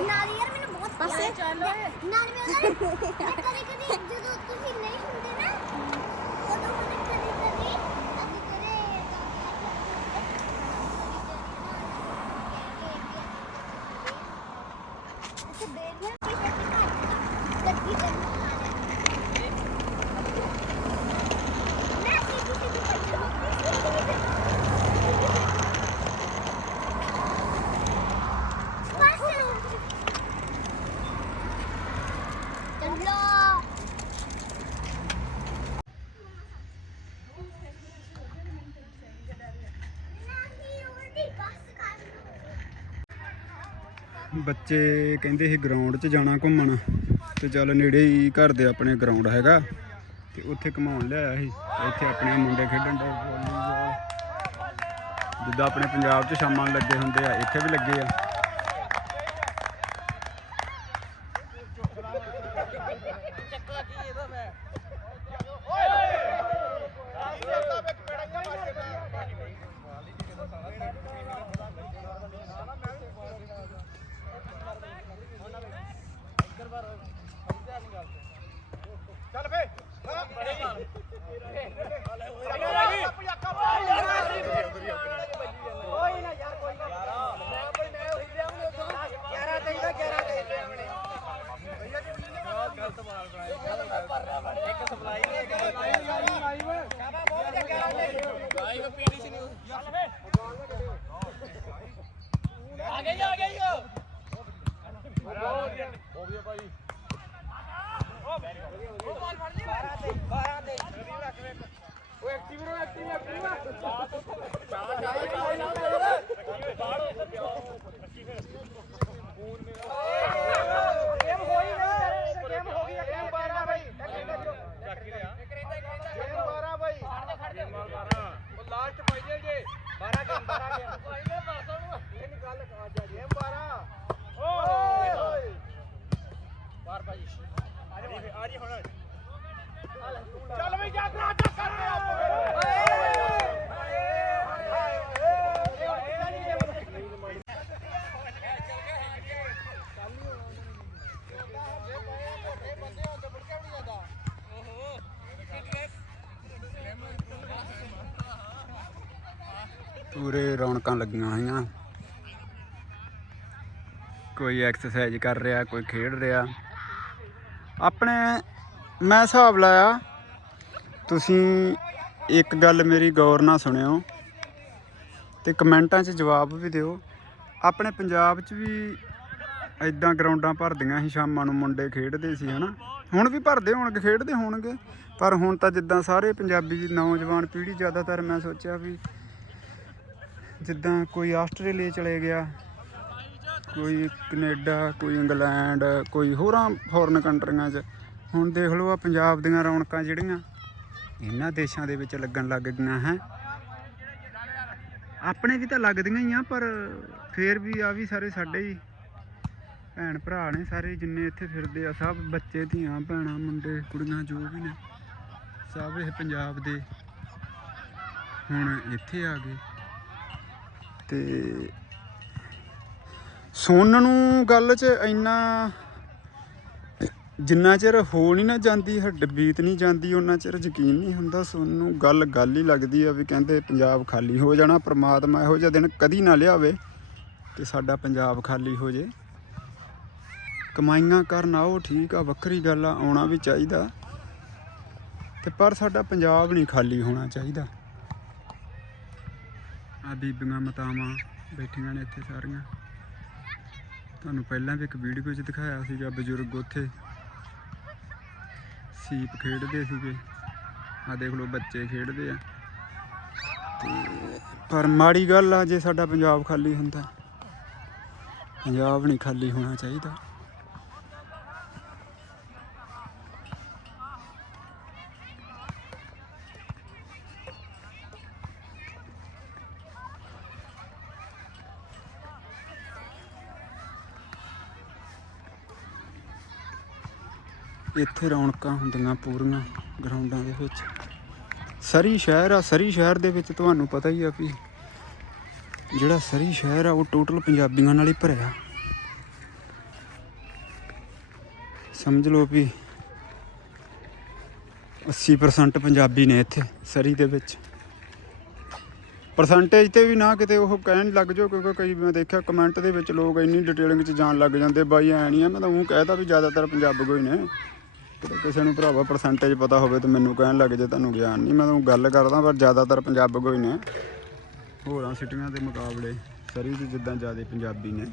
ਨਾਲ ਯਾਰ ਮੈਨੂੰ ਬਹੁਤ ਪਾਸੇ ਚੱਲ ਨਾਲ ਮੈਂ ਕਦੇ ਕਦੇ ਜਦੋਂ ਤੁਸੀਂ ਨਹੀਂ ਹੁੰਦੇ ਨਾ ਉਦੋਂ ਮੈਨੂੰ ਕਦੇ ਕਦੇ ਅਸੀਂ ਕਦੇ ਅੱਛਾ ਬੇਟੀਆਂ ਕੀ ਸ਼ਕਤੀ ਘੱਟ ਗੱਡੀ ਕਰਨੀ ਮੈਂ ਸਿੱਧੂ ਸਿੱਧੂ ਬਸ ਚਲੋ ਨਹੀਂ ਉਹਦੀ ਬਸ ਕਰ ਬੱਚੇ ਕਹਿੰਦੇ ਸੀ ਗਰਾਊਂਡ 'ਚ ਜਾਣਾ ਘੁੰਮਣ ਤੇ ਚੱਲ ਨੇੜੇ ਹੀ ਘਰ ਦੇ ਆਪਣੇ ਗਰਾਊਂਡ ਹੈਗਾ ਤੇ ਉੱਥੇ ਘਮਾਉਣ ਲਿਆਇਆ ਸੀ। ਇੱਥੇ ਆਪਣੇ ਮੁੰਡੇ ਖੇਡਣ ਦੇ ਜਿੱਦਾਂ ਆਪਣੇ ਪੰਜਾਬ 'ਚ ਸ਼ਾਮਾਂ ਲੱਗੇ ਹੁੰਦੇ ਆ, ਇੱਥੇ ਵੀ ਲੱਗੇ ਆ। ਲਾਈਵ ਪੀਡੀਸੀ ਨਿਊਜ਼ ਚੱਲ ਵੇ ਆ ਗਈ ਆ ਗਈ ਹੋ ਗਿਆ ਭਾਈ ਉਹ। ਬਾਲ ਫੜ ਲਈ 12 ਤੇ 12 ਤੇ ਉਹ ਐਕਟਿਵ ਰੋ ਐਕਟਿਵ ਐਕਟਿਵ ਆ ਜਾ ਜਾ ਜਾ yeah. ਪੂਰੇ ਰੌਣਕਾਂ ਲੱਗੀਆਂ ਹੋਈਆਂ। ਕੋਈ ਐਕਸਰਸਾਈਜ਼ ਕਰ ਰਿਹਾ, ਕੋਈ ਖੇਡ ਰਿਹਾ। ਆਪਣੇ, ਮੈਂ ਹਿਸਾਬ ਲਾਇਆ, ਤੁਸੀਂ ਇੱਕ ਗੱਲ ਮੇਰੀ ਗੌਰ ਨਾਲ ਸੁਣਿਓ ਤੇ ਕਮੈਂਟਾਂ 'ਚ ਜਵਾਬ ਵੀ ਦਿਓ। ਆਪਣੇ ਪੰਜਾਬ 'ਚ ਵੀ ਐਦਾਂ ਗਰਾਊਂਡਾਂ ਭਰਦੀਆਂ ਸੀ, ਸ਼ਾਮਾਂ ਨੂੰ ਮੁੰਡੇ ਖੇਡਦੇ ਸੀ, ਹਨਾ। ਹੁਣ ਵੀ ਭਰਦੇ ਹੋਣਗੇ, ਖੇਡਦੇ ਹੋਣਗੇ, ਪਰ ਹੁਣ ਤਾਂ ਜਿੱਦਾਂ ਸਾਰੇ ਪੰਜਾਬੀ ਦੀ ਨੌਜਵਾਨ ਪੀੜ੍ਹੀ ਜ਼ਿਆਦਾਤਰ ਮੈਂ ਸੋਚਿਆ ਵੀ ਜਿੱਦਾਂ ਕੋਈ ਆਸਟ੍ਰੇਲੀਆ ਚਲੇ ਗਿਆ, ਕੋਈ ਕੈਨੇਡਾ, ਕੋਈ ਇੰਗਲੈਂਡ, ਕੋਈ ਹੋਰਾਂ ਫੋਰਨ ਕੰਟਰੀਆਂ 'ਚ। ਹੁਣ ਦੇਖ ਲਓ ਆ ਪੰਜਾਬ ਦੀਆਂ ਰੌਣਕਾਂ ਜਿਹੜੀਆਂ, ਇਹਨਾਂ ਦੇਸ਼ਾਂ ਦੇ ਵਿੱਚ ਲੱਗਣ ਲੱਗ ਗਈਆਂ ਹੈ। ਆਪਣੇ ਵੀ ਤਾਂ ਲੱਗਦੀਆਂ ਹੀ ਆ, ਪਰ ਫੇਰ ਵੀ ਆ ਵੀ ਸਾਰੇ ਸਾਡੇ ਹੀ ਭੈਣ ਭਰਾ ਨੇ ਸਾਰੇ, ਜਿੰਨੇ ਇੱਥੇ ਫਿਰਦੇ ਆ, ਸਭ ਬੱਚੇ, ਧੀਆਂ, ਭੈਣਾਂ, ਮੁੰਡੇ, ਕੁੜੀਆਂ, ਜੋ ਵੀ ਨੇ, ਸਭ ਇਹ ਪੰਜਾਬ ਦੇ। ਹੁਣ ਇੱਥੇ ਆ ਗਏ। ਤੇ ਸੁਣਨ ਨੂੰ ਗੱਲ 'ਚ ਇੰਨਾ ਜਿੰਨਾ ਚਿਰ ਹੋ ਨਹੀਂ ਨਾ ਜਾਂਦੀ, ਹੱਡ ਬੀਤ ਨਹੀਂ ਜਾਂਦੀ, ਉਹਨਾਂ ਚਿਰ ਯਕੀਨ ਨਹੀਂ ਹੁੰਦਾ ਸੁਣਨ ਨੂੰ। ਗੱਲ ਗੱਲ ਹੀ ਲੱਗਦੀ ਆ ਵੀ ਕਹਿੰਦੇ ਪੰਜਾਬ ਖਾਲੀ ਹੋ ਜਾਣਾ, ਪ੍ਰਮਾਤਮਾ ਇਹੋ ਜਿਹਾ ਦਿਨ ਕਦੀ ਨਾ ਲਿਆਵੇ ਕਿ ਸਾਡਾ ਪੰਜਾਬ ਖਾਲੀ ਹੋ ਜੇ। ਕਮਾਈਆਂ ਕਰਨ ਆਓ, ਠੀਕ ਆ, ਵੱਖਰੀ ਗੱਲ ਆ, ਆਉਣਾ ਵੀ ਚਾਹੀਦਾ। ਤੇ ਪਰ ਸਾਡਾ ਪੰਜਾਬ ਨਹੀਂ ਖਾਲੀ ਹੋਣਾ ਚਾਹੀਦਾ। ਆ ਬੀਬੀਆਂ ਮਾਤਾਵਾਂ ਬੈਠੀਆਂ ਨੇ ਇੱਥੇ ਸਾਰੀਆਂ। ਤੁਹਾਨੂੰ ਪਹਿਲਾਂ ਵੀ ਇੱਕ ਵੀਡੀਓ 'ਚ ਦਿਖਾਇਆ ਸੀਗਾ ਬਜ਼ੁਰਗ ਉੱਥੇ। ਸੀਪ ਖੇਡਦੇ ਸੀਗੇ। ਆ ਦੇਖ ਲਓ ਬੱਚੇ ਖੇਡਦੇ ਆ। ਤੇ ਪਰ ਮਾੜੀ ਗੱਲ ਆ, ਜੇ ਸਾਡਾ ਪੰਜਾਬ ਖਾਲੀ ਹੁੰਦਾ, ਪੰਜਾਬ ਨਹੀਂ ਖਾਲੀ ਹੋਣਾ ਚਾਹੀਦਾ। ਇੱਥੇ ਰੌਣਕਾਂ ਹੁੰਦੀਆਂ ਪੂਰੀਆਂ ਗਰਾਊਂਡਾਂ ਦੇ ਵਿੱਚ। ਸਰੀ ਸ਼ਹਿਰ ਆ, ਸਰੀ ਸ਼ਹਿਰ ਦੇ ਵਿੱਚ ਤੁਹਾਨੂੰ ਪਤਾ ਹੀ ਆ ਵੀ ਜਿਹੜਾ ਸਰੀ ਸ਼ਹਿਰ ਆ, ਉਹ ਟੋਟਲ ਪੰਜਾਬੀਆਂ ਨਾਲ ਹੀ ਭਰਿਆ। ਸਮਝ ਲਓ ਵੀ 80% ਪੰਜਾਬੀ ਨੇ ਇੱਥੇ ਸਰੀ ਦੇ ਵਿੱਚ। ਪਰਸੈਂਟੇਜ ਤੇ ਵੀ ਨਾ ਕਿਤੇ ਉਹ ਕਹਿਣ ਲੱਗ ਜਾਓ, ਕਿਉਂਕਿ ਕਈ ਮੈਂ ਦੇਖਿਆ ਕਮੈਂਟ ਦੇ ਵਿੱਚ ਲੋਕ ਇੰਨੀ ਡਿਟੇਲਿੰਗ 'ਚ ਜਾਣ ਲੱਗ ਜਾਂਦੇ, ਬਾਈ ਐ ਨਹੀਂ ਆ, ਮੈਂ ਤਾਂ ਉਹ ਕਹਿਤਾ ਵੀ ਜ਼ਿਆਦਾਤਰ ਪੰਜਾਬ ਕੋਈ ਨੇ। ਕਿਤੇ ਕਿਸੇ ਨੂੰ ਭਰਾਵਾ ਪਰਸੈਂਟੇਜ ਪਤਾ ਹੋਵੇ ਤਾਂ ਮੈਨੂੰ ਕਹਿਣ ਲੱਗ ਜੇ ਤੁਹਾਨੂੰ ਗਿਆਨ ਨਹੀਂ, ਮੈਂ ਤਾਂ ਗੱਲ ਕਰਦਾ, ਪਰ ਜ਼ਿਆਦਾਤਰ ਪੰਜਾਬ ਕੋਈ ਨੇ। ਹੋਰਾਂ ਸਿਟੀਆਂ ਦੇ ਮੁਕਾਬਲੇ, ਸਰੀ 'ਚ ਜਿੱਦਾਂ ਜ਼ਿਆਦਾ ਪੰਜਾਬੀ ਨੇ।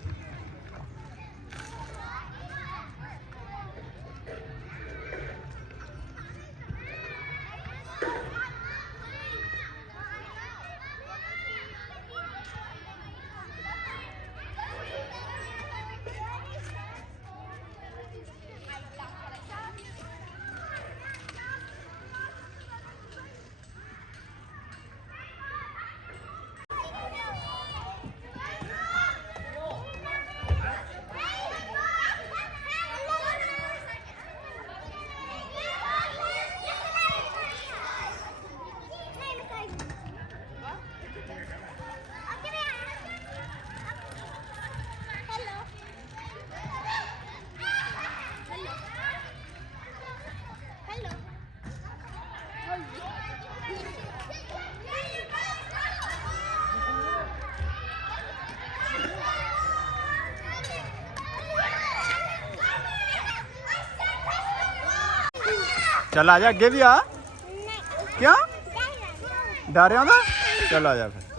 ਚੱਲ ਆ ਜਾ ਅੱਗੇ ਵੀ ਆ ਕਿਉਂ ਡਰ ਆਉਂਦਾ ਚੱਲ ਆ ਜਾ ਫਿਰ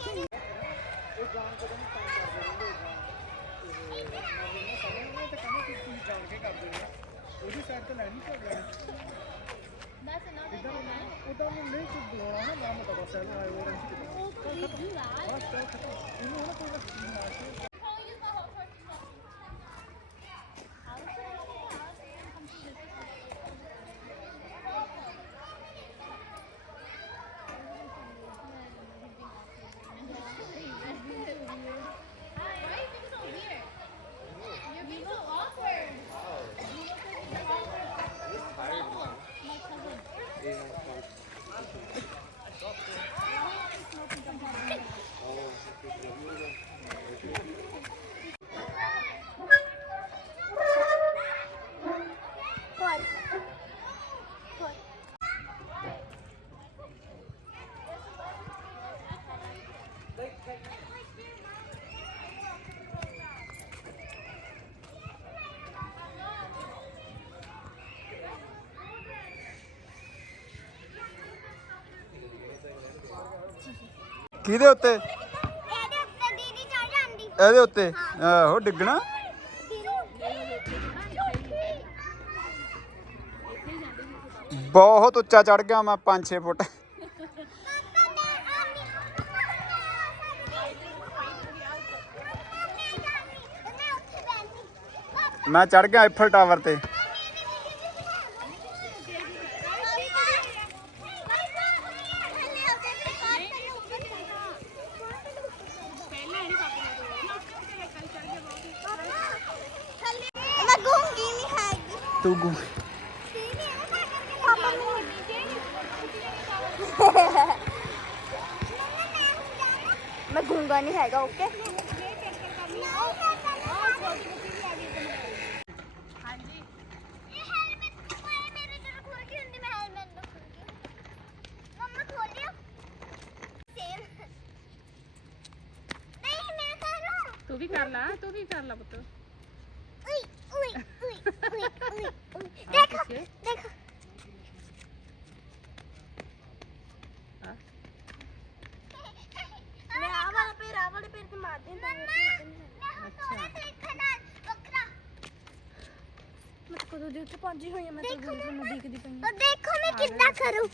Oh, it's not ਕਿਹਦੇ ਉੱਤੇ? ਇਹਦੇ ਉੱਤੇ? ਦੀਦੀ ਚੜ ਜਾਂਦੀ ਇਹਦੇ ਉੱਤੇ ਆਹੋ, ਡਿੱਗਣਾ? ਬਹੁਤ ਉੱਚਾ ਚੜ ਗਿਆ ਮੈਂ 5-6 ਫੁੱਟ। ਮੈਂ ਚੜ ਗਿਆ ਐਫਲ ਟਾਵਰ ਤੇ ਮੈਂ ਗੂੰਗੀ ਨਹੀਂ ਨੂੰ ਮੈਂ ਗੂੰਗਾ ਨਹੀਂ ਹੈਗਾ ਓਕੇ ਤੂੰ ਵੀ ਕਰ ਲਾ ਤੂੰ ਵੀ ਕਰ ਲਾ ਪੁੱਤ। ਆ ਆ ਮੈਂ ਤਾਂ ਕਦੋਂ ਦੀ ਉੱਥੇ ਪਹੁੰਚੀ ਹੋਈ ਹਾਂ ਮੈਂ ਤਾਂ ਦੇਖੋ ਤੁਹਾਨੂੰ ਦੇਖਦੀ ਪਈ ਹਾਂ ਕਰੂੰ